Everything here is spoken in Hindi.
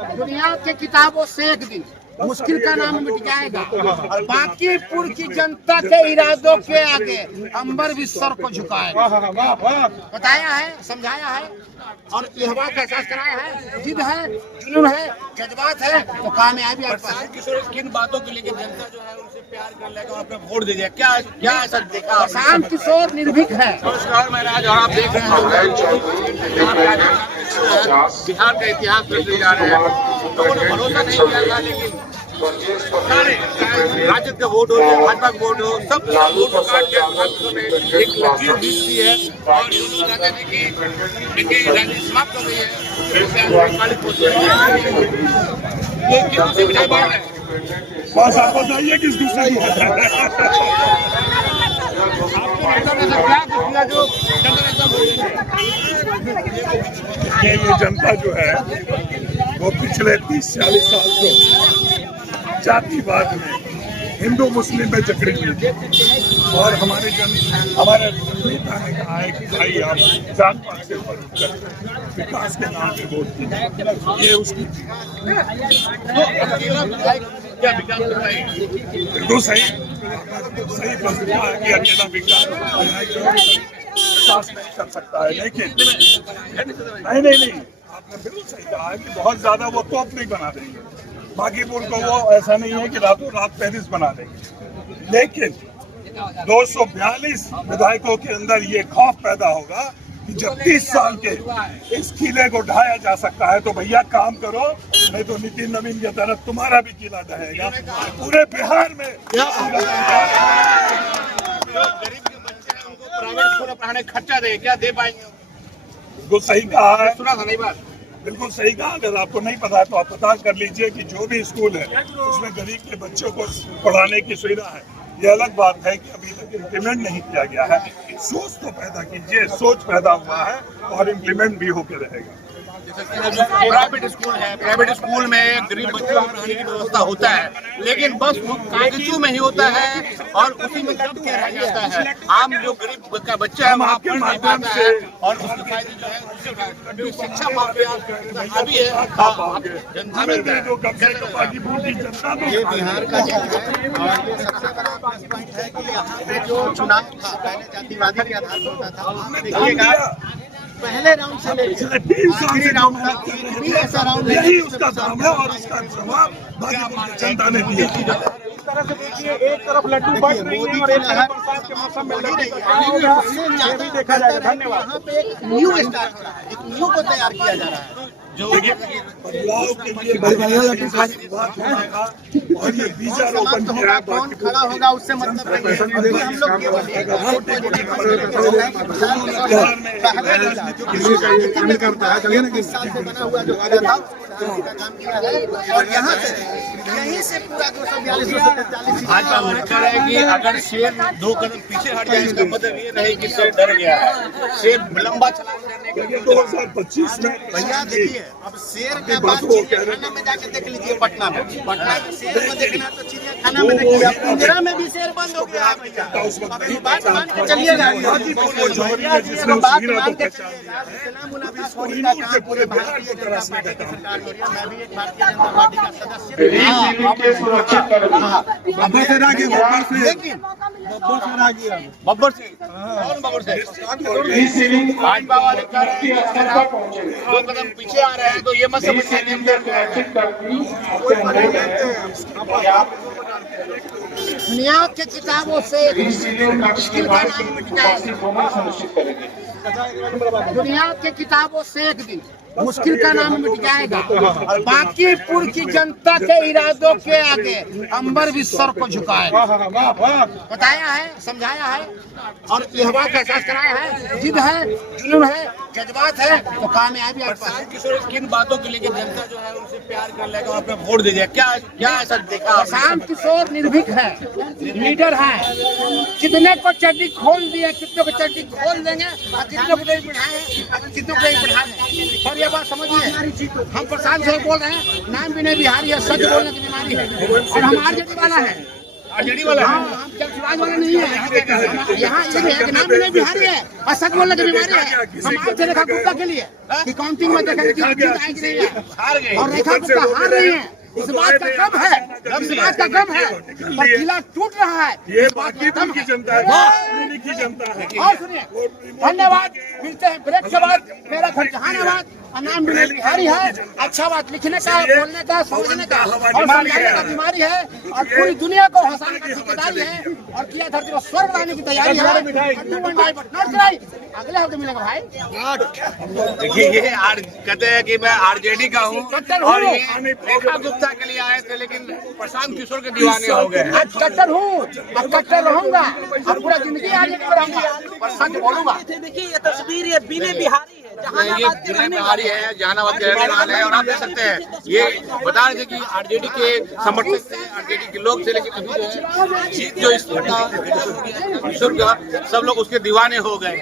दुनिया के किताबों से एक दिन मुश्किल का नाम मिट जाएगा और बाकी पूर्व की जनता के इरादों के आगे अंबर भी सर को झुकाएगा। बताया है, समझाया है और यह बात का एहसास कराया है। जिद है, जुनून है, जज्बात है तो कामयाबी आपका है। किशोर किन बातों के लेके जनता जो है उनसे प्यार कर लेगा और अपना वोट दे देगा? क्या ऐसा देखा? प्रशांत किशोर निर्भीक है। नमस्कार, मैं राज और आप देख रहे हैं बिहार का इतिहास बदलते जा रहे हैं। लोगों ने भरोसा नहीं किया था, लेकिन सारे राजद का वोट हो या भाजपा का वोट हो, सब वोट काट के उन्होंने एक लकीर खींच दी है और ये लोग कहते हैं कि इनकी राजनीति समाप्त हो गई है। ये किस से मिठाई बांट रहे हैं? बस आप बताइए किस दूसरे को ये जनता जो है वो पिछले 30-40 साल से जातिवाद में हिंदू मुस्लिम में जकड़ी हुई थी और हमारे नेता ने कहा है कि भाई आप जात पात से ऊपर उठकर विकास के नाम पे वोट कीजिए। ये उसकी बिल्कुल सही प्रश्न है कि अकेला विकास नहीं कर सकता है, लेकिन नहीं आपने बिल्कुल सही कहा है कि बहुत ज्यादा वो तोप नहीं बना देंगे। बागीपुर को वो ऐसा नहीं है कि रातों रात पेरिस बना देंगे, लेकिन 242 विधायकों के अंदर ये खौफ पैदा होगा कि जब 30 साल के इस किले को ढाया जा सकता है तो भैया काम करो, नहीं तो नितिन नवीन की तरफ तुम्हारा भी किला ढहेगा पूरे बिहार में। गरीब के बच्चे हैं, उनको प्राइवेट स्कूल में पढ़ाने खर्चा दे, क्या दे पाएंगे? बिल्कुल सही कहा है, सुना था नहीं बात? बिल्कुल सही कहा। अगर आपको नहीं पता है तो आप पता कर लीजिए कि जो भी स्कूल है उसमें गरीब के बच्चों को पढ़ाने की सुविधा है। ये अलग बात है कि अभी तक इम्प्लीमेंट नहीं किया गया है। सोच तो पैदा कीजिए, सोच पैदा हुआ है और इम्प्लीमेंट भी होकर रहेगा। प्राइवेट स्कूल है, प्राइवेट स्कूल में गरीब बच्चों को पढ़ाने की व्यवस्था होता है, लेकिन बस वो कागजों में ही होता है और उसी में दब के रह जाता है। आम जो गरीब का बच्चा है वहाँ पढ़ नहीं पाता है और उसके फायदे जो है उससे उठाते हैं। शिक्षा माफिया अभी है जनता में ये बिहार का और ये सबसे बड़ा पॉइंट है कि यहाँ पे जो चुनाव था पहले जातिवादी के आधार पर होता था। देखिएगा पहले राउंड से लेकर 3 साल से राउंड तक भी ऐसा राउंड यही उसका काम है और उसका जवाब जनता ने दिया। इस तरह से देखिए, एक तरफ लड्डू बट रही है और एक तरफ बरसात के मौसम में लड्डू देखा जाएगा। धन्यवाद। यहाँ पे एक न्यू स्टार्ट हो रहा है, एक न्यू को तैयार किया जा रहा है बदलाव के लिए और ये बीजारोपण किया है। कौन खड़ा होगा उससे मतलब नहीं है। हम लोग बना हुआ जो था काम किया है और यहाँ से यहीं से पूरा 242 भाजपा वर्कर है कि अगर शेर 2 कदम पीछे हट जाए इसका मतलब ये नहीं कि शेर डर गया है। शेर लंबा छलांग करने के लिए 2025 में भैया देखिए, अब शेर का बात चिड़ियाखाना में जाके देख लीजिए। पटना में शेर को देखना तो चिड़ियाखाना में देखिए। पिंजरा में भी शेर बंद हो गया है भैया। अभी बात मान के चलिएगा, बात मान के चलिएगा। पूरे भारतीय जनता पार्टी की सरकार हो रही है। मैं भी एक भारतीय जनता पार्टी का सदस्य बब्बर सिंह कौन बब्बर सिंह भाजपा वाले कह रहे हैं कि अगर आप 2 कदम पीछे आ रहे हैं तो ये मत समझिए कि हम डर गए हैं। दुनिया के किताबों से मुश्किल का नाम मिट जाएगा। दुनिया के किताबों से एक दिन मुश्किल का नाम मिट जाएगा और बाकी पूर्व की जनता के इरादों के आगे अंबर भी सर को झुकाएगा। बताया है, समझाया है और यह बात का एहसास कराया है। जिद है, जुनून है, जज्बात है तो कामयाबी आपका है। किशोर किन बातों के लेके जनता जो है उनसे प्यार कर लेगा और अपना वोट दे देगा? क्या ऐसा देखा? प्रशांत किशोर निर्भीक है, लीडर है। कितने को चड्डी खोल दिया, कितने को चड्डी खोल देंगे और कितने को नहीं बढ़ाए, कितने को नहीं बढ़ाए। और ये बात समझिए, हम प्रशांत से बोल रहे हैं, नाम भी नहीं बिहारी है, सच बोलने की बीमारी है और हमारे वाला है। आरजेडी वाला हाँ, हम चलचुराज वाला नहीं है। यहाँ ये भी है कि नाम भी नहीं बिहारी है और सच बोलने की बीमारी है। हम आए थे रेखा गुप्ता के लिए कि काउंटिंग में देखें कि जीत आएगी नहीं है और रेखा गुप्ता हार रही है। इस बात का कम है, इस बात का कम है और किला टूट रहा है। ये बागीपुर की जनता है, दिल्ली की जनता है। और सुनिए, धन्यवाद। मिलते हैं ब्रेक के बाद। मेरा घर जहानाबाद और नाम विनय बिहारी है। अच्छा बात लिखने का, बोलने का, समझने का और समझाने का बीमारी है और पूरी दुनिया को हंसाने की जिम्मेदारी है और किया धरती को स्वर्ग लाने की तैयारी है। अगले हफ्ते मिलेगा भाई। देखिए, ये कहते हैं कि मैं आरजेडी का हूँ और ये रेखा गुप्ता के लिए आए थे, लेकिन प्रशांत किशोर के दीवाने हो गए। आज कट्टर हूँ और कट्टर रहूंगा और पूरा जिंदगी आगे रहूंगा और सच बोलूंगा। देखिए ये तस्वीर ये विनय बिहारी है, ये जहानाबाद के विनय रहने बिहारी वाले है, जहानाबाद के रहने वाले हैं और आप देख सकते हैं ये बता रहे थे कि आरजेडी के समर्थक थे, आरजेडी के लोग थे, लेकिन अभी जो है जीत जो इस किशोर का सब लोग उसके दीवाने हो गए।